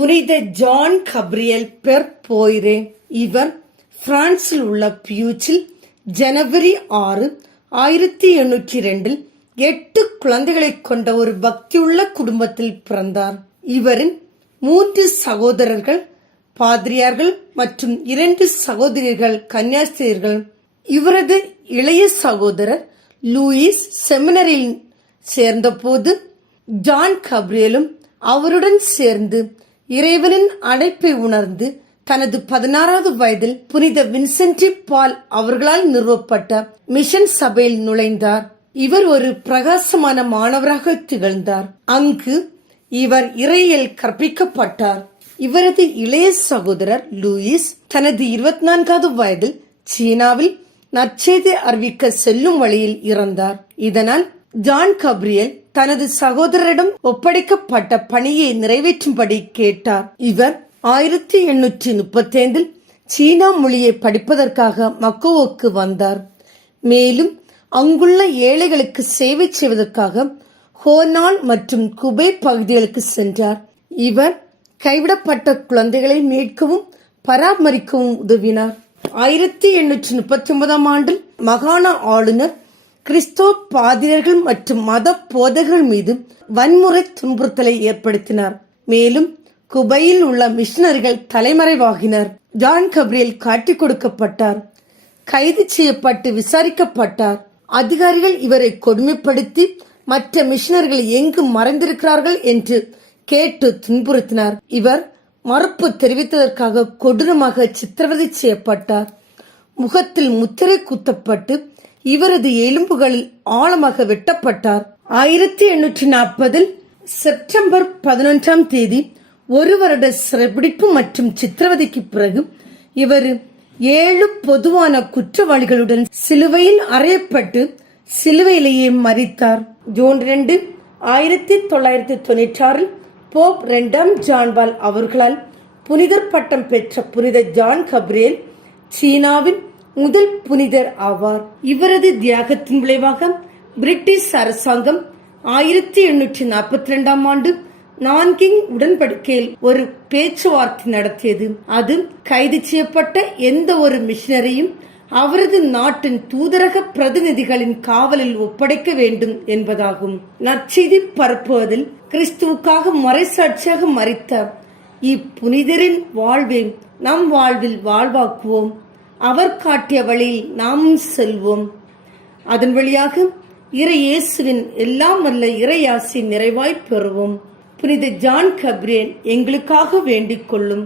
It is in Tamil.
புனித ஜான் கப்ரியல் பெர் போய்ரே. இவர் பிரான்சில் உள்ள பியூச்சில் ஜனவரி ஆறு ஆயிரத்தி எண்ணூற்றி ரெண்டில் எட்டு குழந்தைகளை கொண்ட ஒரு பக்தியுள்ள குடும்பத்தில் பிறந்தார். இவரின் மூன்று சகோதரர்கள் பாதிரியார்கள் மற்றும் இரண்டு சகோதரிகள் கன்னியாஸ்திரியர்கள் இவரது இளைய சகோதரர் லூயிஸ் செமினரில் சேர்ந்தபோது ஜான் கப்ரியலும் அவருடன் சேர்ந்து இறைவனின் அழைப்பை உணர்ந்து தனது பதினாறாவது வயதில் புனித வின்சென்டி பால் அவர்களால் நிறுவப்பட்ட மிஷன் சபையில் நுழைந்தார். இவர் ஒரு பிரகாசமான மாணவராக திகழ்ந்தார். அங்கு இவர் இறையில் கற்பிக்கப்பட்டார். இவரது இளைய சகோதரர் லூயிஸ் தனது இருபத்தி நான்காவது வயதில் சீனாவில் நற்செய்தி அறிவிக்க செல்லும் வழியில் இறந்தார். இதனால் ஜான் கப்ரியல் தனது சகோதரரிடம் ஒப்படைக்கப்பட்ட பணியை நிறைவேற்றும்படி கேட்டார். இவர் ஆயிரத்தி எண்ணூற்றி முப்பத்தி ஐந்தில் சீனா மொழியை படிப்பதற்காக மக்கோவுக்கு வந்தார். மேலும் அங்குள்ள ஏழைகளுக்கு சேவை செய்வதற்காக ஹோனால் மற்றும் குபே பகுதிகளுக்கு சென்றார். இவர் கைவிடப்பட்ட குழந்தைகளை மீட்கவும் பராமரிக்கவும் உதவினார். ஆயிரத்தி எண்ணூற்றி முப்பத்தி ஒன்பதாம் ஆண்டில் மாகாண ஆளுநர் கிறிஸ்தவ பாதிரர்கள் மற்றும் மத போதகர்கள் மீது வன்முறை துன்புறுத்தலை ஏற்படுத்தினார். மேலும் குபையில் உள்ள மிஷினர்கள் தலைமறைவாகினர். ஜான் கப்ரியல் காட்டிக் கொடுக்கப்பட்டார். கைது செய்யப்பட்டு விசாரிக்கப்பட்டார். அதிகாரிகள் இவரை கொடுமைப்படுத்தி மற்ற மிஷினர்கள் எங்கு மறைந்திருக்கிறார்கள் என்று கேட்டு துன்புறுத்தினார். இவர் மறுப்பு தெரிவித்ததற்காக கொடூரமாக சித்திரவதை செய்யப்பட்டார். முகத்தில் முத்திரை குத்தப்பட்டு இவரது எலும்புகளில் ஆழமாக வெட்டப்பட்டார். ஆயிரத்தி எண்ணூற்றி நாற்பதில் செப்டம்பர் பதினொன்றாம் தேதி ஒரு வருட சிறைபிடிப்பு மற்றும் சித்திரவதைக்கு பிறகு இவர் ஏழு பொதுவான குற்றவாளிகளுடன் சிலுவையில் அறையப்பட்டு சிலுவையிலேயே மறித்தார் ஜூன் ரெண்டு ஆயிரத்தி தொள்ளாயிரத்தி தொண்ணூற்றி ஆறில் போப் ரெண்டாம் ஜான்பால் அவர்களால் புனிதர் பட்டம் பெற்ற புனித ஜான் கப்ரியல் சீனாவின் முதல் புனிதர் ஆவார். இவரது தியாகத்தின் விளைவாக பிரிட்டிஷ் அரசாங்கம் ஆயிரத்தி எண்ணூற்றி நாற்பத்தி ரெண்டாம் ஆண்டு நான்கிங் உடன்படிக்கையில் ஒரு பேச்சுவார்த்தை நடத்தியது. அது கைது செய்யப்பட்ட எந்த ஒரு மிஷினரையும் அவரது நாட்டின் தூதரக பிரதிநிதிகளின் காவலில் ஒப்படைக்க வேண்டும் என்பதாகும். நற்செய்தி பரப்புவதில் கிறிஸ்துவுக்காக மறைசாட்சியாக மறித்த இப்புனிதரின் வாழ்வை நம் வாழ்வில் வாழ்வாக்குவோம். அவர் காட்டிய வழியில் நாம் செல்வோம். அதன் வழியாக இறை இயேசுவின் எல்லாம் வல்ல இறையாசி நிறைவாய் பெறுவோம். புனித ஜான் கப்ரியன் எங்களுக்காக வேண்டிக் கொள்ளும்.